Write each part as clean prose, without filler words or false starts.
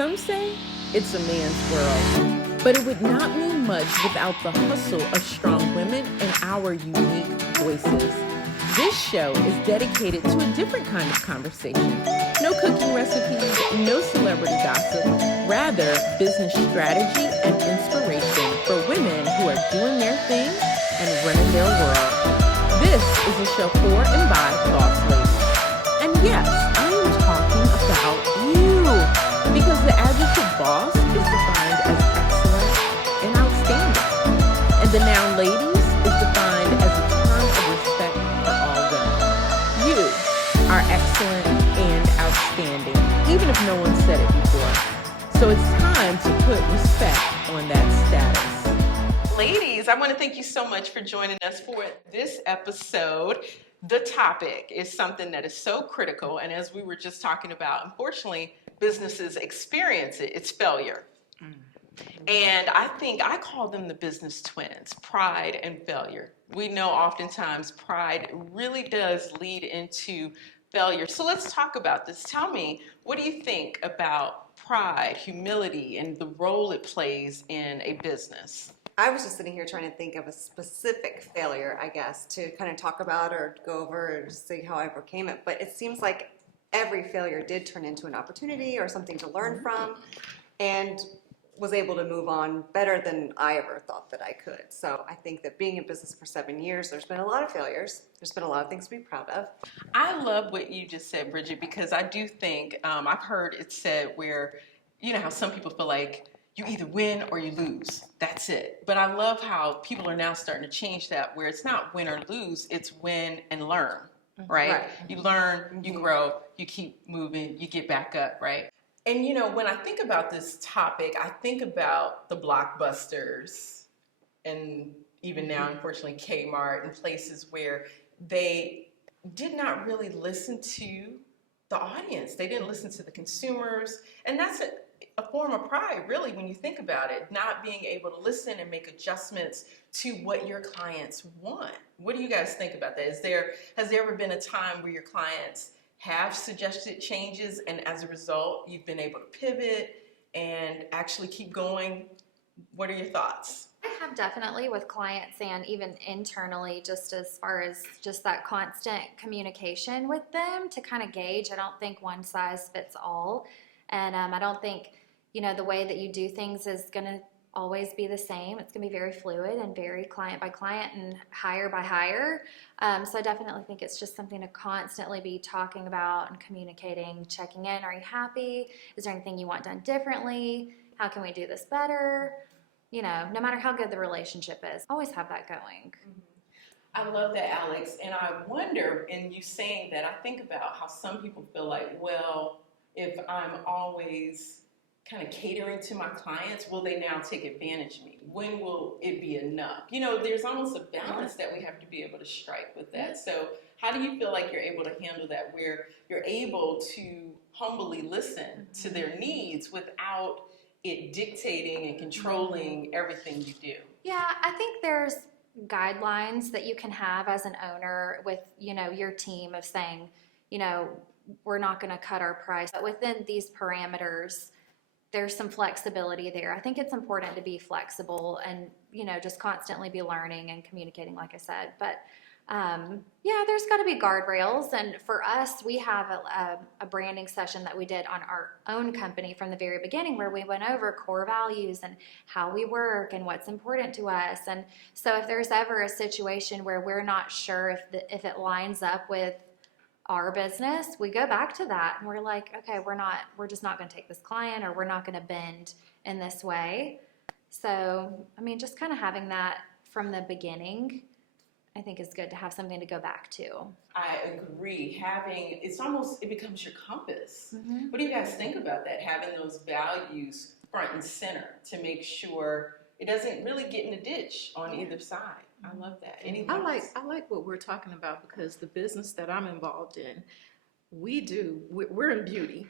Some say it's a man's world, but it would not mean much without the hustle of strong women and our unique voices. This show is dedicated to a different kind of conversation. No cooking recipes, no celebrity gossip, rather business strategy and inspiration for women who are doing their thing and running their world. This is a show for and by boss ladies. And yes, I am talking about you, because the adjective boss is defined as excellent and outstanding, and the noun ladies is defined as a term of respect for all women. You are excellent and outstanding, even if no one said it before. So it's time to put respect on that status. Ladies, I want to thank you so much for joining us for this episode. The topic is something that is so critical, and as we were just talking about, unfortunately, businesses experience it. It's failure. And I think I call them the business twins, pride and failure. We know oftentimes pride really does lead into failure. So let's talk about this. Tell me, what do you think about pride, humility, and the role it plays in a business? I was just sitting here trying to think of a specific failure, I guess, to kind of talk about or go over or see how I overcame it. But it seems like every failure did turn into an opportunity or something to learn from, and was able to move on better than I ever thought that I could. So I think that being in business for 7 years, there's been a lot of failures. There's been a lot of things to be proud of. I love what you just said, Bridget, because I do think, I've heard it said where, you know how some people feel like you either win or you lose. That's it. But I love how people are now starting to change that, where it's not win or lose, it's win and learn, right? You learn, you grow, you keep moving, you get back up, right? And you know, when I think about this topic, I think about the Blockbusters and even now, unfortunately, Kmart and places where they did not really listen to the audience. They didn't listen to the consumers. And that's a form of pride, really, when you think about it, not being able to listen and make adjustments to what your clients want. What do you guys think about that? Has there ever been a time where your clients have suggested changes and as a result, you've been able to pivot and actually keep going? What are your thoughts? I have definitely with clients and even internally, just as far as just that constant communication with them to kind of gauge. I don't think one size fits all. And I don't think, you know, the way that you do things is going to always be the same. It's going to be very fluid and very client by client and hire by hire. So I definitely think it's just something to constantly be talking about and communicating, checking in. Are you happy? Is there anything you want done differently? How can we do this better? You know, no matter how good the relationship is, always have that going. I love that, Alex. And I wonder, in you saying that, I think about how some people feel like, well, if I'm always kind of catering to my clients, will they now take advantage of me? When will it be enough? You know, there's almost a balance that we have to be able to strike with that. So how do you feel like you're able to handle that, where you're able to humbly listen to their needs without it dictating and controlling everything you do? Yeah, I think there's guidelines that you can have as an owner with, you know, your team of saying, you know, we're not going to cut our price. But within these parameters, there's some flexibility there. I think it's important to be flexible and, you know, just constantly be learning and communicating, like I said. But yeah, there's got to be guardrails. And for us, we have a branding session that we did on our own company from the very beginning, where we went over core values and how we work and what's important to us. And so if there's ever a situation where we're not sure if it lines up with our business, we go back to that and we're like, okay, we're just not going to take this client, or we're not going to bend in this way. So, I mean, just kind of having that from the beginning, I think is good to have something to go back to. I agree. It becomes your compass. What do you guys think about that? Having those values front and center to make sure it doesn't really get in the ditch on either side. I love that. I like what we're talking about, because the business that I'm involved in, we're in beauty.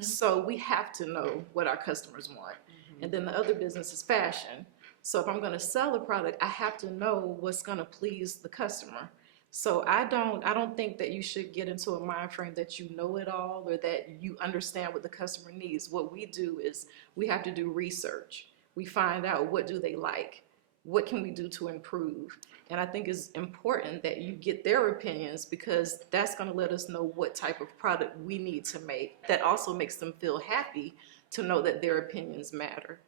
So we have to know what our customers want. And then the other business is fashion. So if I'm going to sell a product, I have to know what's going to please the customer. So I don't think that you should get into a mind frame that you know it all or that you understand what the customer needs. What we do is we have to do research. We find out, what do they like? What can we do to improve? And I think it's important that you get their opinions, because that's going to let us know what type of product we need to make. That also makes them feel happy to know that their opinions matter.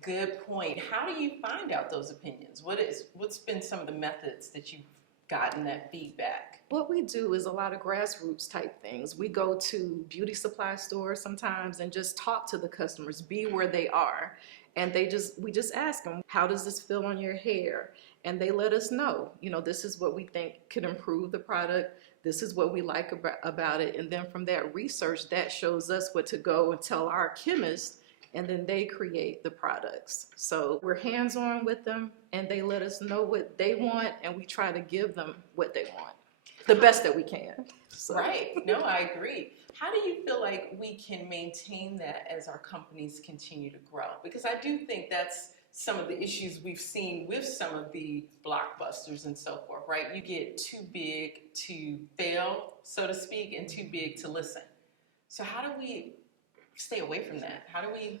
Good point. How do you find out those opinions? What's been some of the methods that you've gotten that feedback? What we do is a lot of grassroots type things. We go to beauty supply stores sometimes and just talk to the customers, be where they are. And we just ask them, how does this feel on your hair? And they let us know, this is what we think could improve the product. This is what we like about it. And then from that research, that shows us what to go and tell our chemists, and then they create the products. So we're hands-on with them, and they let us know what they want, and we try to give them what they want, the best that we can. So. Right. No, I agree. How do you feel like we can maintain that as our companies continue to grow? Because I do think that's some of the issues we've seen with some of the blockbusters and so forth, right? You get too big to fail, so to speak, and too big to listen. So how do we stay away from that? How do we,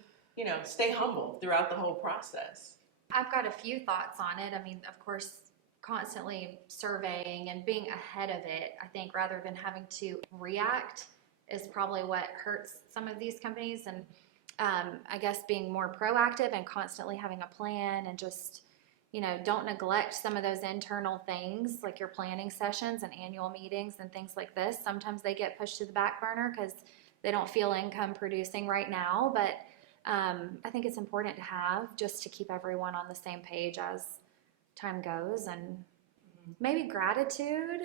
stay humble throughout the whole process? I've got a few thoughts on it. I mean, of course, constantly surveying and being ahead of it, I think, rather than having to react, is probably what hurts some of these companies. And I guess being more proactive and constantly having a plan, and just, don't neglect some of those internal things like your planning sessions and annual meetings and things like this. Sometimes they get pushed to the back burner because they don't feel income producing right now. But I think it's important to have, just to keep everyone on the same page as time goes. And maybe gratitude,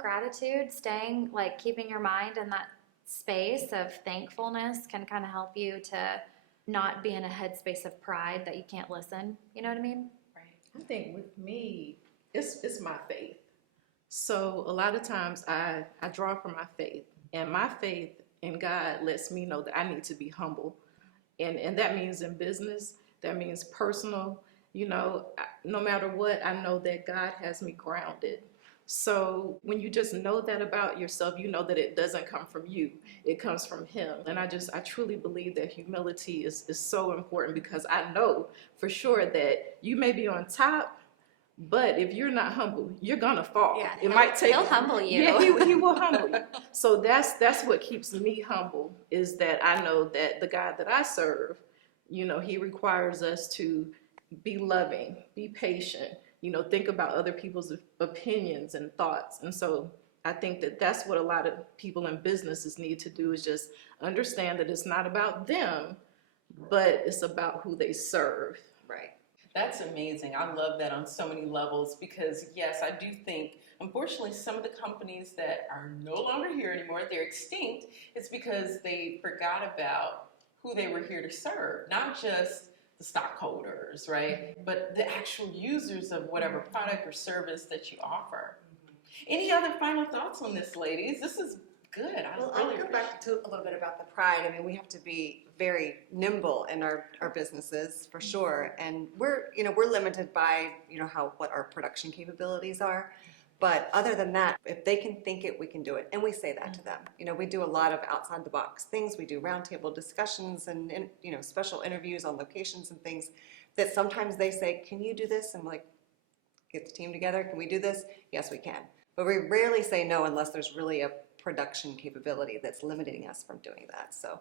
gratitude, staying, keeping your mind in that space of thankfulness can kind of help you to not be in a headspace of pride that you can't listen. You know what I mean? Right. I think with me, it's my faith. So a lot of times I draw from my faith, and my faith in God lets me know that I need to be humble. And that means in business, that means personal. No matter what, I know that God has me grounded. So when you just know that about yourself, you know that it doesn't come from you. It comes from Him. And I truly believe that humility is so important, because I know for sure that you may be on top, but if you're not humble, you're gonna fall. Yeah, he'll humble you. Yeah, he will humble you. So that's what keeps me humble, is that I know that the God that I serve, He requires us to be loving, be patient, think about other people's opinions and thoughts. And so I think that that's what a lot of people in businesses need to do, is just understand that it's not about them, but it's about who they serve. Right. That's amazing. I love that on so many levels, because yes, I do think, unfortunately, some of the companies that are no longer here anymore, they're extinct, it's because they forgot about who they were here to serve, not just the stockholders, right? But the actual users of whatever product or service that you offer. Any other final thoughts on this, ladies? This is good. I'll go back to a little bit about the pride. I mean, we have to be very nimble in our businesses, for sure. And we're limited by, what our production capabilities are. But other than that, if they can think it, we can do it. And we say that to them. We do a lot of outside the box things. We do roundtable discussions and special interviews on locations and things that sometimes they say, can you do this? And get the team together. Can we do this? Yes, we can. But we rarely say no unless there's really a production capability that's limiting us from doing that. So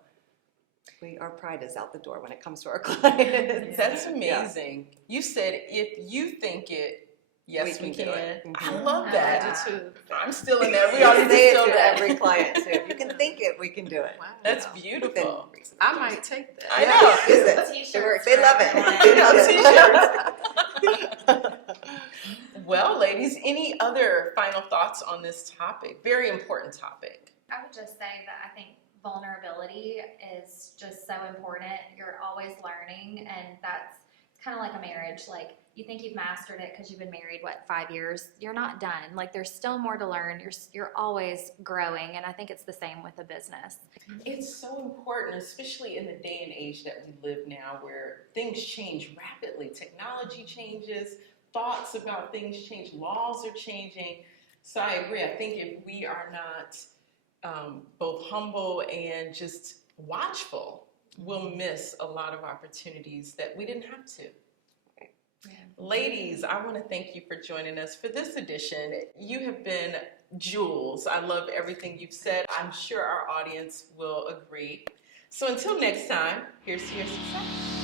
our pride is out the door when it comes to our clients. That's amazing. Yeah. You said, if you think it, yes, we can. Mm-hmm. I love that. I do too. I'm still in that. We We always say still it to that. every client too. If you can think it, we can do it. Wow. That's beautiful. I might take that. I know. Use it. T-shirts. They love it. T-shirts. Well, ladies, any other final thoughts on this topic? Very important topic. I would just say that I think vulnerability is just so important. You're always learning, and that's kind of like a marriage. You think you've mastered it because you've been married, 5 years? You're not done. There's still more to learn. You're always growing, and I think it's the same with a business. It's so important, especially in the day and age that we live now, where things change rapidly. Technology changes, thoughts about things change, laws are changing. So I agree. I think if we are not both humble and just watchful, we'll miss a lot of opportunities that we didn't have to. Ladies, I want to thank you for joining us for this edition. You have been jewels. I love everything you've said. I'm sure our audience will agree. So until next time, here's to your success.